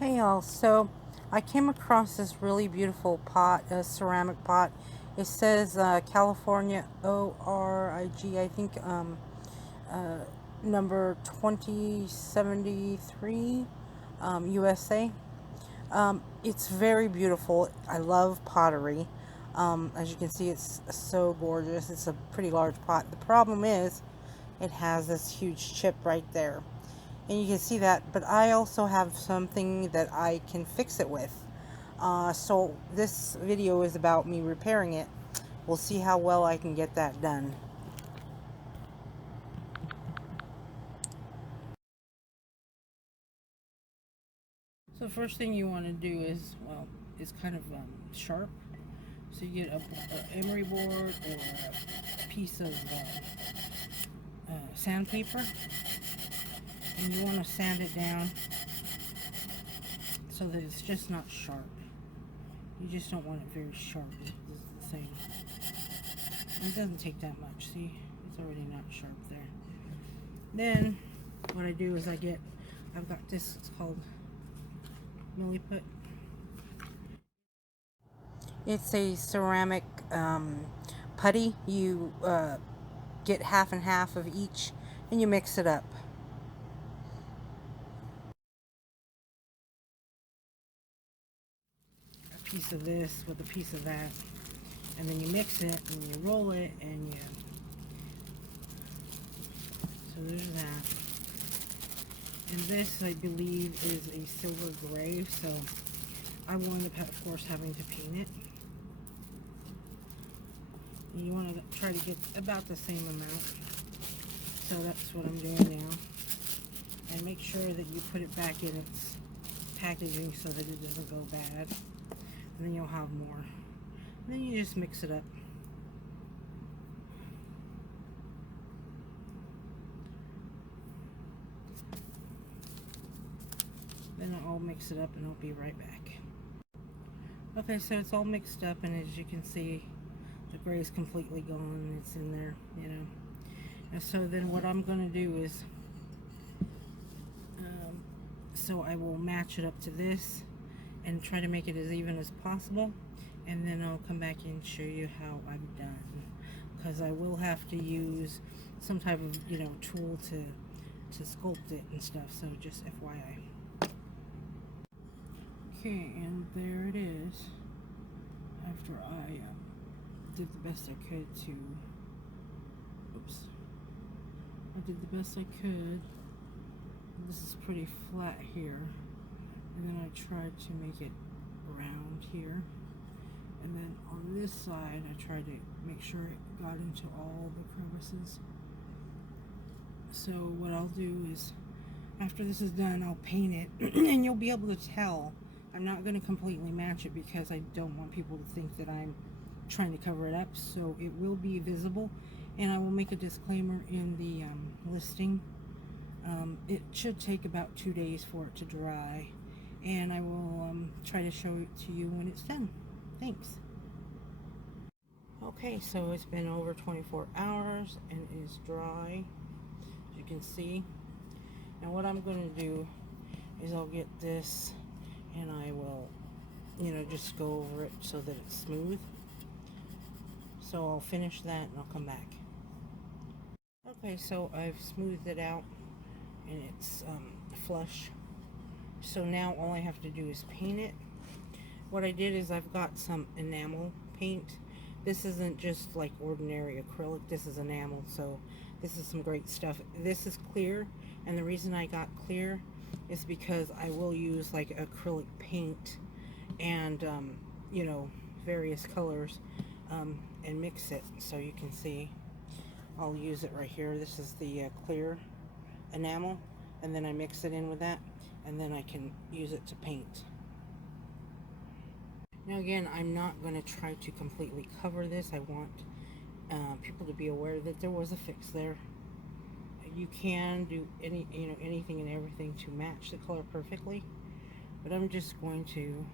Hey y'all, so I came across this really beautiful pot, a ceramic pot. It says California Orig, I think uh, number 2073 USA. It's very beautiful. I love pottery. As you can see, it's so gorgeous. It's a pretty large pot. The problem is it has this huge chip right there. And you can see that, but I also have something that I can fix it with. So this video is about me repairing it. We'll see how well I can get that done. So the first thing you want to do is, well, it's kind of sharp. So you get a emery board or a piece of sandpaper, and you want to sand it down so that it's just not sharp. You just don't want it very sharp, is the thing. And it doesn't take that much, see? It's already not sharp there. Then, what I do is I've got this, it's called Milliput. It's a ceramic putty. You get half and half of each, and you mix it up. A piece of this with a piece of that, and then you mix it, and you roll it, and so there's that. And this, I believe, is a silver gray, so I will end up, of course, having to paint it. You want to try to get about the same amount. So that's what I'm doing now. And make sure that you put it back in its packaging so that it doesn't go bad. And then you'll have more. And then you just mix it up. Then I'll mix it up and I'll be right back. Okay, so it's all mixed up, and as you can see, the gray is completely gone. It's in there, you know. And so then what I'm going to do is, so I will match it up to this and try to make it as even as possible, and then I'll come back and show you how I'm done, because I will have to use some type of, you know, tool to sculpt it and stuff, so just FYI. Okay, and there it is after I did the best I could to, oops, I did the best I could. This is pretty flat here, and then I tried to make it round here, and then on this side I tried to make sure it got into all the crevices. So what I'll do is, after this is done, I'll paint it and you'll be able to tell. I'm not going to completely match it because I don't want people to think that I'm trying to cover it up, so it will be visible, and I will make a disclaimer in the listing. It should take about 2 days for it to dry, and I will try to show it to you when it's done. Thanks. Okay, so it's been over 24 hours and it is dry, as you can see. Now what I'm going to do is I'll get this and I will, you know, just go over it so that it's smooth. So I'll finish that and I'll come back. Okay, so I've smoothed it out and it's flush. So now all I have to do is paint it. What I did is I've got some enamel paint. This isn't just like ordinary acrylic, this is enamel, so this is some great stuff. This is clear, and the reason I got clear is because I will use like acrylic paint and you know, various colors and mix it so you can see. I'll use it right here. This is the clear enamel, and then I mix it in with that, and then I can use it to paint. Now again, I'm not going to try to completely cover this. I want people to be aware that there was a fix there. You can do anything and everything to match the color perfectly, but I'm just going to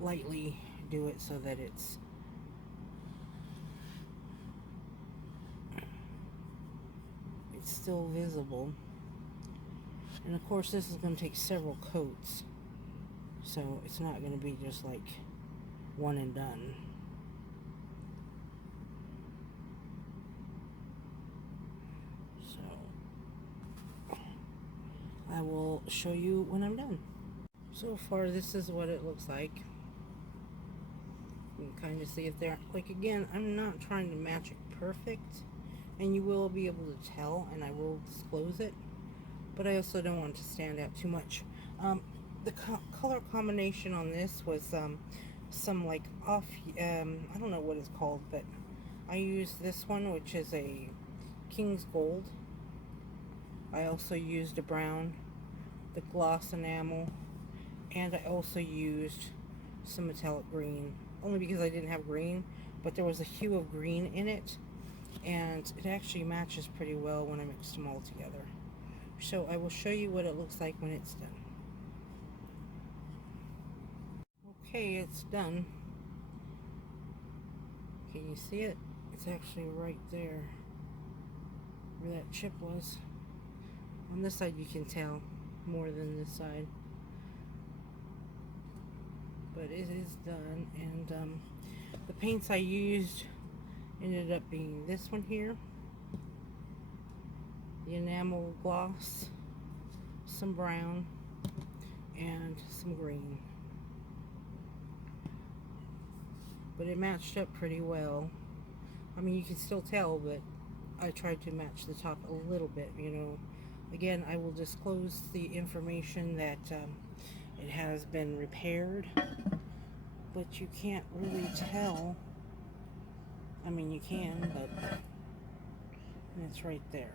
lightly do it so that it's still visible. And of course this is going to take several coats, so it's not going to be just like one and done. So I will show you when I'm done. So far this is what it looks like. You can kind of see it there. Like, again, I'm not trying to match it perfect, and you will be able to tell, and I will disclose it, but I also don't want it to stand out too much. The color combination on this was some like off, I don't know what it's called, but I used this one, which is a King's Gold. I also used a brown, the gloss enamel, and I also used some metallic green, only because I didn't have green, but there was a hue of green in it, and it actually matches pretty well when I mixed them all together. So I will show you what it looks like when it's done. Okay, it's done. Can you see it? It's actually right there where that chip was. On this side you can tell more than this side. But it is done, and the paints I used ended up being this one here, the enamel gloss, some brown, and some green. But it matched up pretty well. I mean, you can still tell, but I tried to match the top a little bit, you know. Again, I will disclose the information that it has been repaired, but you can't really tell. I mean, you can, but it's right there.